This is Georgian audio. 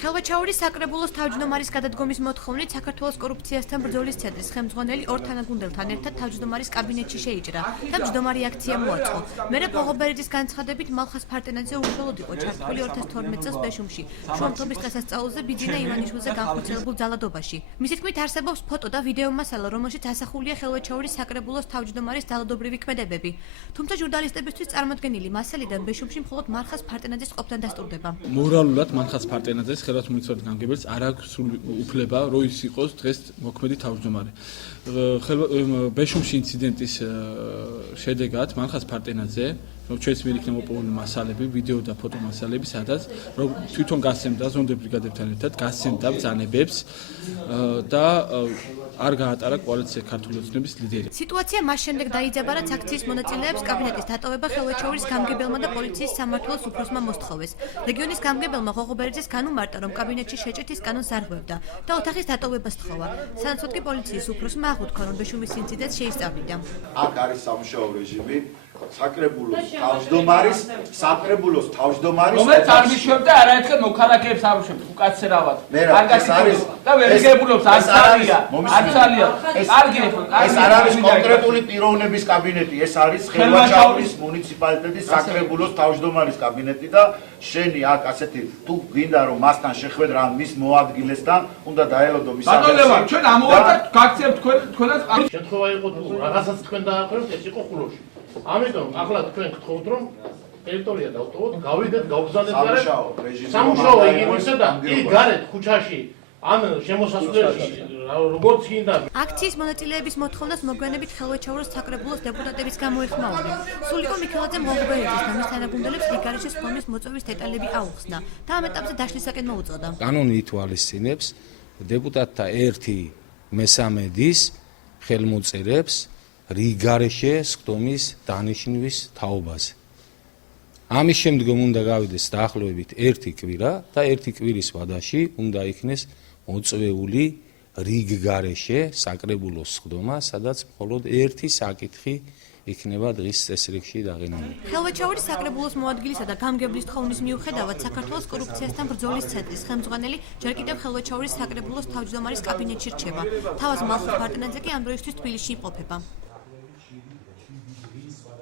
ხელვაჩაურის საკრებულოს თავმჯდომარის გადადგომის მოთხოვნით საქართველოს კორუფციასთან ბრძოლის ცენტრის ხელმძღვანელი ორ თანაგუნდელთან ერთად თავმჯდომარის კაბინეტში შეიჭრა და მჯდომარი აქცია მოაწყო. მერე ბოღობერიძის განცხადებით მალხაზ ფარტენაძე უშუალოდ იყო ჩართული 2012 წელს ბეშუმში, შუამთობის დღესასწაულზე ბიძინა ივანიშვილზე განხორციელებულ ძალადობაში. მისი თქმით, არსებობს ფოტო და ვიდეო მასალა, რომელშიც ასახულია ხელვაჩაურის საკრებულოს თავმჯდომარის ძალადობრივი ქმედებები. თუმცა ჟურნალისტებისთვის წარმოდგენილი მასალიდან ბეშუმში მხოლოდ მალხაზ ფარტენაძის ყოფნა დასტურდება. მორალურად მალხაზ ფარტენაძეს ხელმძღვანელობის გამგებელს არ აქვს უფლება, რომ ის იყოს დღეს მოქმედი თავმჯდომარე. ბეშუმში ინციდენტის შედეგად მალხაზ ფარტენაძე, რომ ჩვენს მიერ იქნა მოპოვებული მასალები, ვიდეო და ფოტო მასალები, სადაც რომ თვითონ გასცემდა ზონდებ ბრიგადებთან ერთად, გასცემდა ბრძანებებს და არ გაატარა კოალიცია ქართული ოცნების ლიდერი. სიტუაცია მას შემდეგ დაიძაბა, რაც აქციის მონაწილეებს კაბინეტის დატოვება ხელვაჩაურის გამგებელმა და პოლიციის სამმართველოს უფროსმა მოსთხოვეს. რეგიონის გამგებელმა ღოღობერიძეს განუმარტა, რომ კაბინეტში შეჭრით კანონს არღვევდა და ოთახის დატოვებას სთხოვა. სანაცვლოდ კი პოლიციის უფროსმა აღუთქვა, რომ ბეშუმის ინციდენტს შეისწავლიდა. აქ არის სამუშაო რეჟიმი. საკრებულოს თავმჯდომარის რომელიც არნიშნავდა არაერთხელ მოქალაქეებს ამუშავებს უკაცრავად კარგად და ვერიგებულობს არცალია ეს არ არის კონკრეტული პიროვნების კაბინეტი, ეს არის ხელვაჩაურის მუნიციპალიტეტის საკრებულოს თავმჯდომარის კაბინეტი და შენი აქ ასეთი თუ გინდა რომ მასთან შეხვედრა მის მოადგილესთან უნდა დაელოდო მის ბატონებო ჩვენ ამოვარდათ გაქცევთ თქვენაც შემთხვევა იყო თუ რაღაცას თქვენ დააყენოთ ეს იყო ხულოში. ამიტომ ახლა თქვენ გთხოვთ რომ ტერიტორია დავტოვოთ, გავიდეთ, გავგზავნეთ სამუშაო რეგიონისა და იქ გარეთ ქუჩაში ან შემოსასვლელში როგორც გინდა. აქციის მონაწილეების მოთხოვნას მოგვიანებით ხელვაჩაურის საკრებულოს დეპუტატების გამოეხმაურნენ. სულიკო მიქელაძემ ღოღობერიძეს და მის თანაგუნდელებს რიგარეშეს ფორმის მოწვევის დეტალები აუხსნა და ამ ეტაპზე დაშლისაკენ მოუწოდა. კანონი ითვალისწინებს დეპუტატთა 1/3 ხელმოწერებს რიგარეშე სხდომის დანიშნვის თაობაზე. ამის შემდგომ უნდა გავიდეს დაახლოებით 1 კვირა და 1 კვირის ვადაში უნდა იქნეს მოწვეული რიგგარეშე საკრებულოს სხდომა, სადაც მხოლოდ 1 საკითხი იქნება დღის წესრიგში დაყენებული. ხელვაჩაურის საკრებულოს მოადგილისა და გამგებლის თხოვნის მიუხედავად საქართველოს კორუფციასთან ბრძოლის ცენტრის ხელმძღვანელი ჯერ კიდევ ხელვაჩაურის საკრებულოს თავმჯდომარის კაბინეტში რჩება. თავად მალხაზ ფარტენაძე კი ამ დროისთვის თბილისში იმყოფება.